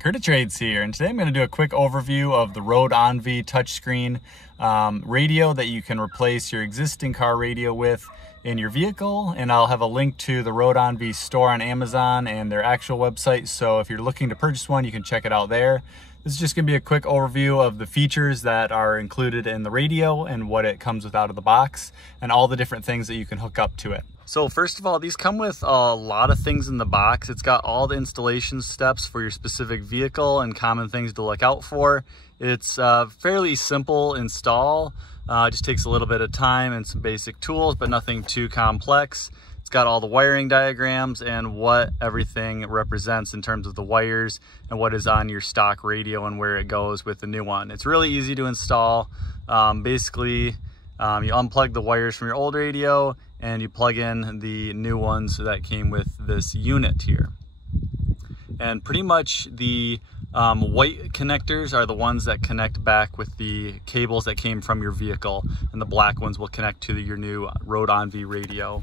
Trades here, and today I'm going to do a quick overview of the Roadanvi touchscreen radio that you can replace your existing car radio with in your vehicle, and I'll have a link to the Roadanvi store on Amazon and their actual website, so if you're looking to purchase one, you can check it out there. This is just going to be a quick overview of the features that are included in the radio and what it comes with out of the box and all the different things that you can hook up to it. So first of all, these come with a lot of things in the box. It's got all the installation steps for your specific vehicle and common things to look out for. It's fairly simple install. It just takes a little bit of time and some basic tools, but nothing too complex. It's got all the wiring diagrams and what everything represents in terms of the wires and what is on your stock radio and where it goes with the new one. It's really easy to install. Basically, you unplug the wires from your old radio and you plug in the new ones that came with this unit here. And pretty much the white connectors are the ones that connect back with the cables that came from your vehicle, and the black ones will connect to your new Roadanvi radio.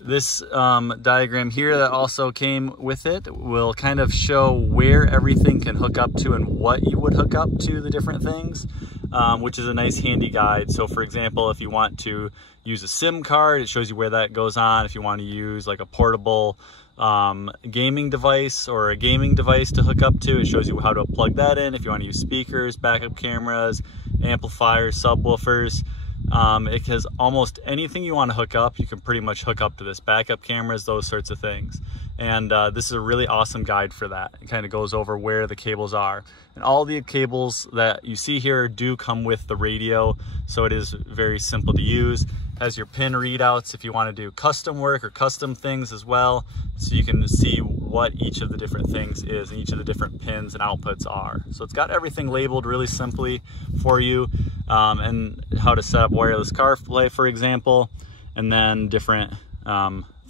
This diagram here that also came with it will kind of show where everything can hook up to and what you would hook up to the different things, which is a nice handy guide. So for example, if you want to use a SIM card, it shows you where that goes on. If you want to use like a portable gaming device or a gaming device to hook up to, it shows you how to plug that in. If you want to use speakers, backup cameras, amplifiers, subwoofers, it has almost anything you want to hook up, you can pretty much hook up to this. Backup cameras, those sorts of things. And this is a really awesome guide for that. It kind of goes over where the cables are. And all the cables that you see here do come with the radio, so it is very simple to use. Has your pin readouts if you want to do custom work or custom things as well, so you can see what each of the different things is and each of the different pins and outputs are. So it's got everything labeled really simply for you, and how to set up wireless CarPlay, for example, and then different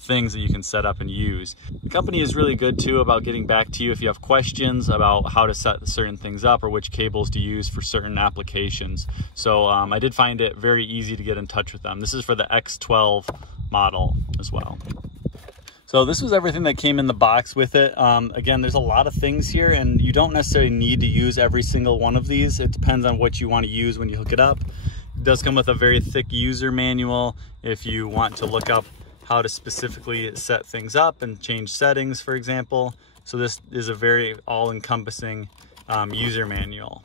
things that you can set up and use. The company is really good too about getting back to you if you have questions about how to set certain things up or which cables to use for certain applications. So I did find it very easy to get in touch with them. This is for the X12 model as well. So this was everything that came in the box with it. Again, there's a lot of things here, and you don't necessarily need to use every single one of these. It depends on what you want to use when you hook it up. It does come with a very thick user manual if you want to look up how to specifically set things up and change settings, for example. So this is a very all-encompassing user manual.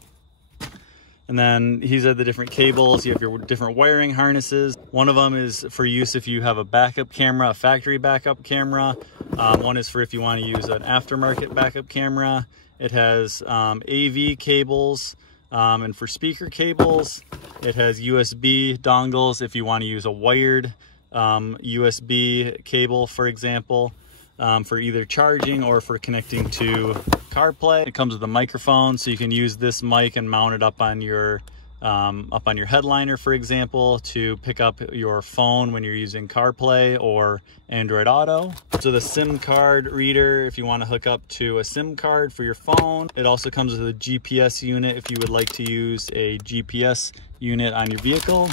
And then these are the different cables. You have your different wiring harnesses. One of them is for use if you have a backup camera, a factory backup camera. One is for if you want to use an aftermarket backup camera. It has AV cables, and for speaker cables, it has USB dongles if you want to use a wired USB cable, for example, for either charging or for connecting to CarPlay. It comes with a microphone, so you can use this mic and mount it up on your headliner, for example, to pick up your phone when you're using CarPlay or Android Auto. So the SIM card reader, if you want to hook up to a SIM card for your phone. It also comes with a GPS unit if you would like to use a GPS unit on your vehicle.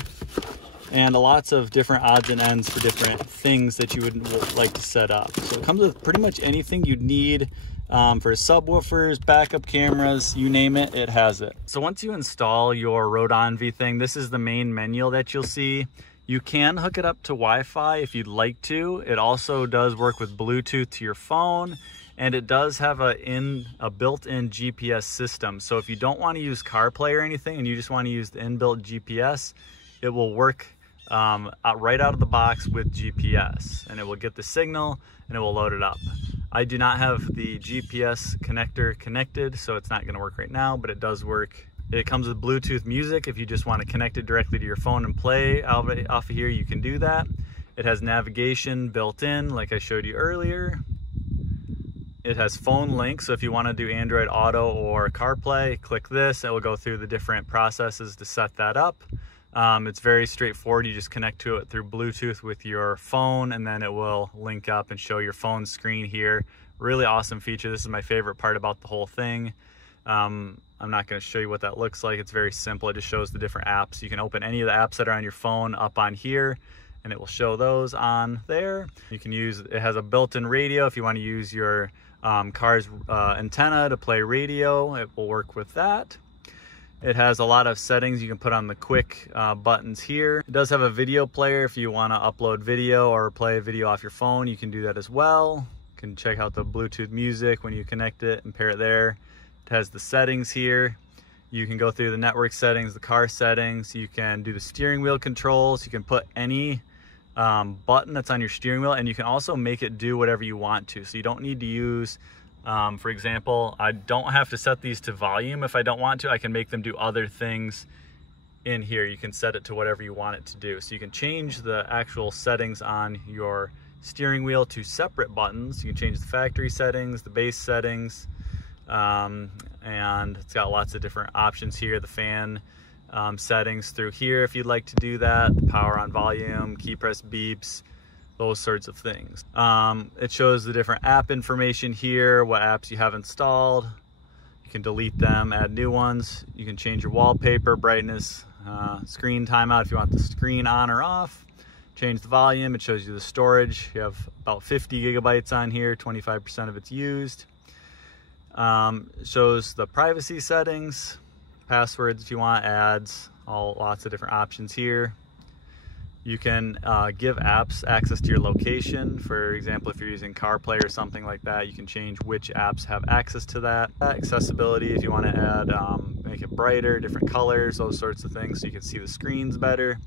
And lots of different odds and ends for different things that you would like to set up. So it comes with pretty much anything you'd need for subwoofers, backup cameras, you name it, it has it. So once you install your Roadanvi thing, this is the main menu that you'll see. You can hook it up to Wi-Fi if you'd like to. It also does work with Bluetooth to your phone, and it does have a built-in GPS system. So if you don't want to use CarPlay or anything and you just want to use the inbuilt GPS, it will work right out of the box with GPS, and it will get the signal and it will load it up. I do not have the GPS connector connected, so it's not going to work right now, but it does work. It comes with Bluetooth music. If you just want to connect it directly to your phone and play off of here, you can do that. It has navigation built in, like I showed you earlier. It has phone link, so if you want to do Android Auto or CarPlay, click this. It will go through the different processes to set that up. It's very straightforward. You just connect to it through Bluetooth with your phone, and then it will link up and show your phone screen here. Really awesome feature. This is my favorite part about the whole thing. I'm not going to show you what that looks like. It's very simple. It just shows the different apps. You can open any of the apps that are on your phone up on here, and it will show those on there. You can use, it has a built-in radio if you want to use your car's antenna to play radio. It will work with that. It has a lot of settings you can put on the quick buttons here. It does have a video player. If you want to upload video or play a video off your phone, you can do that as well. You can check out the Bluetooth music when you connect it and pair it there. It has the settings here. You can go through the network settings, the car settings. You can do the steering wheel controls. You can put any button that's on your steering wheel, and you can also make it do whatever you want to. So you don't need to use, for example, I don't have to set these to volume if I don't want to. I can make them do other things in here. You can set it to whatever you want it to do. So you can change the actual settings on your steering wheel to separate buttons. You can change the factory settings, the base settings, and it's got lots of different options here. The fan settings through here if you'd like to do that, the power on volume, key press beeps, those sorts of things. It shows the different app information here, what apps you have installed. You can delete them, add new ones. You can change your wallpaper, brightness, screen timeout if you want the screen on or off. Change the volume. It shows you the storage. You have about 50 gigabytes on here, 25% of it's used. It shows the privacy settings, passwords if you want, ads, lots of different options here. You can give apps access to your location. For example, if you're using CarPlay or something like that, you can change which apps have access to that. Accessibility, if you want to add, make it brighter, different colors, those sorts of things so you can see the screens better.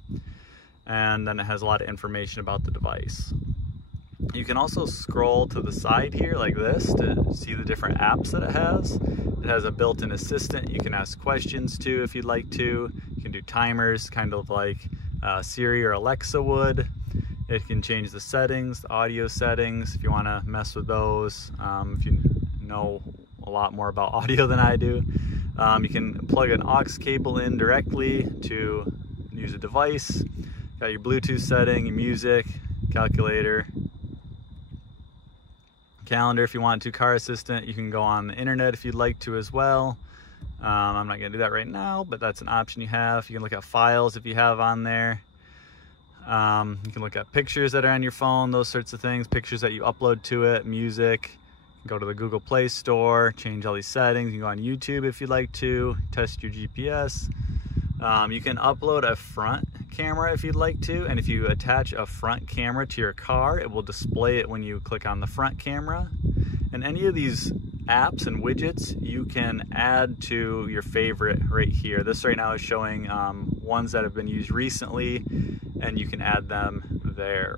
And then it has a lot of information about the device. You can also scroll to the side here like this to see the different apps that it has. It has a built-in assistant you can ask questions to if you'd like to. You can do timers, kind of like Siri or Alexa would. It can change the settings, the audio settings, if you want to mess with those. If you know a lot more about audio than I do. You can plug an aux cable in directly to use a device. Got your Bluetooth setting, your music, calculator, calendar if you want to, car assistant. You can go on the internet if you'd like to as well. I'm not going to do that right now, but that's an option you have. You can look at files if you have on there. You can look at pictures that are on your phone, those sorts of things, pictures that you upload to it, music. You can go to the Google Play Store, change all these settings. You can go on YouTube if you'd like to, test your GPS. You can upload a front camera if you'd like to, and if you attach a front camera to your car, it will display it when you click on the front camera. And any of these apps and widgets you can add to your favorite right here. This right now is showing ones that have been used recently, and you can add them there.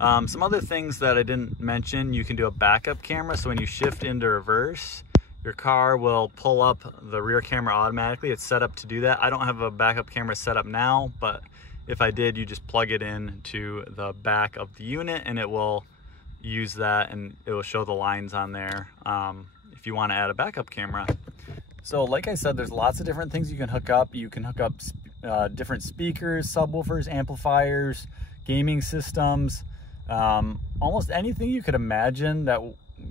Some other things that I didn't mention, you can do a backup camera. So when you shift into reverse, your car will pull up the rear camera automatically. It's set up to do that. I don't have a backup camera set up now, but if I did, you just plug it in to the back of the unit and it will use that, and it will show the lines on there if you want to add a backup camera. So like I said, there's lots of different things you can hook up. You can hook up different speakers, subwoofers, amplifiers, gaming systems, almost anything you could imagine that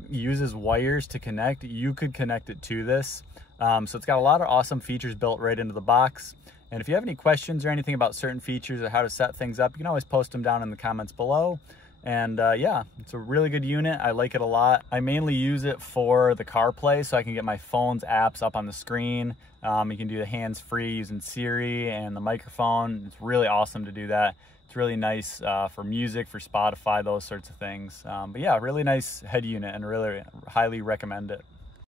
uses wires to connect, you could connect it to this. So it's got a lot of awesome features built right into the box. And if you have any questions or anything about certain features or how to set things up, you can always post them down in the comments below. And yeah, it's a really good unit. I like it a lot. I mainly use it for the CarPlay, so I can get my phone's apps up on the screen. You can do the hands-free using Siri and the microphone. It's really awesome to do that. It's really nice for music, for Spotify, those sorts of things. But yeah, really nice head unit, and really highly recommend it.